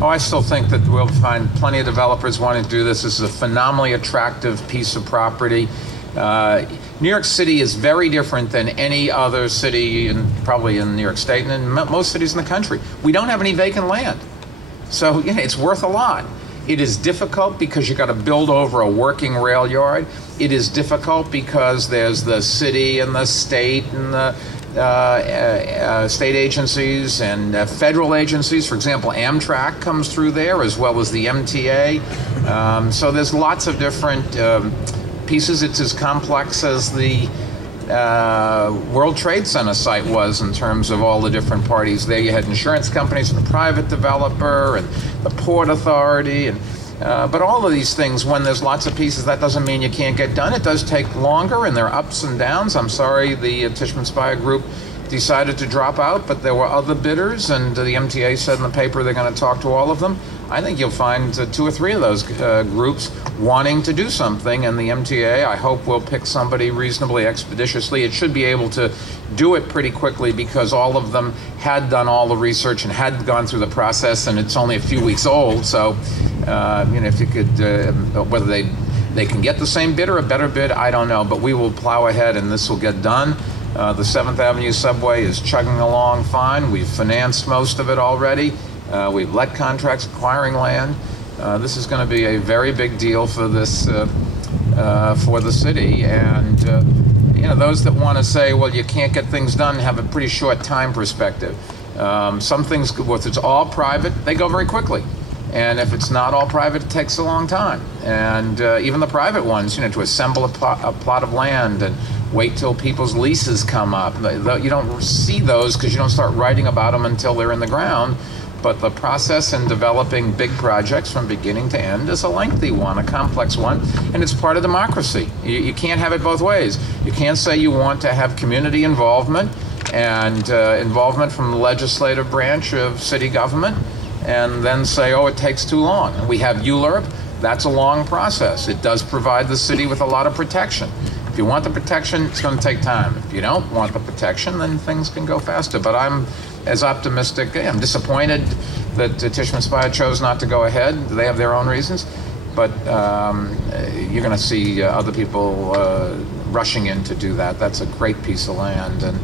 Oh, I still think that we'll find plenty of developers wanting to do this. This is a phenomenally attractive piece of property. New York City is very different than any other city, probably in New York State and in most cities in the country. We don't have any vacant land. So it's worth a lot. It is difficult because you've got to build over a working rail yard. It is difficult because there's the city and the state and the state agencies and federal agencies. For example, Amtrak comes through there, as well as the MTA. So there's lots of different pieces. It's as complex as the World Trade Center site was in terms of all the different parties there. You had insurance companies and a private developer and the Port Authority, and but all of these things, when there's lots of pieces, that doesn't mean you can't get done. It does take longer, and there are ups and downs. I'm sorry the Tishman Speyer Group decided to drop out, but there were other bidders, and the MTA said in the paper they're going to talk to all of them. I think you'll find 2 or 3 of those groups wanting to do something, and the MTA, I hope, will pick somebody reasonably expeditiously. It should be able to do it pretty quickly because all of them had done all the research and had gone through the process, and it's only a few weeks old. So, if you could, whether they can get the same bid or a better bid, I don't know, but we will plow ahead and this will get done. The 7th Avenue subway is chugging along fine. We've financed most of it already. We've let contracts acquiring land. This is going to be a very big deal for this, for the city. And those that want to say, well, you can't get things done, have a pretty short time perspective. Some things, if it's all private, they go very quickly. And if it's not all private, it takes a long time. And even the private ones, to assemble a plot of land and wait till people's leases come up. You don't see those because you don't start writing about them until they're in the ground. But the process in developing big projects from beginning to end is a lengthy one, a complex one, and it's part of democracy. You can't have it both ways. You can't say you want to have community involvement and involvement from the legislative branch of city government and then say, oh, it takes too long. And we have ULURP. That's a long process. It does provide the city with a lot of protection. If you want the protection, it's going to take time. If you don't want the protection, then things can go faster. But I'm as optimistic. I'm disappointed that Tishman Speyer chose not to go ahead. They have their own reasons. But you're going to see other people rushing in to do that. That's a great piece of land. And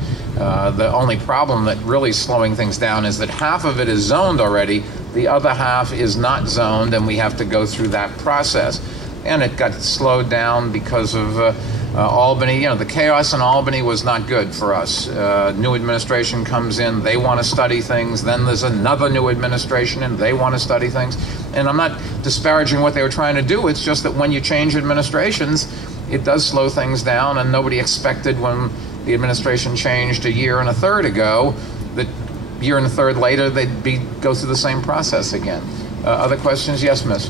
the only problem that really is slowing things down is that half of it is zoned already. The other half is not zoned, and we have to go through that process. And it got slowed down because of Albany. The chaos in Albany was not good for us. New administration comes in, they want to study things. Then there's another new administration and they want to study things. And I'm not disparaging what they were trying to do. It's just that when you change administrations, it does slow things down, and nobody expected when the administration changed a year and a third ago that a year and a third later they'd go through the same process again. Other questions? Yes, miss.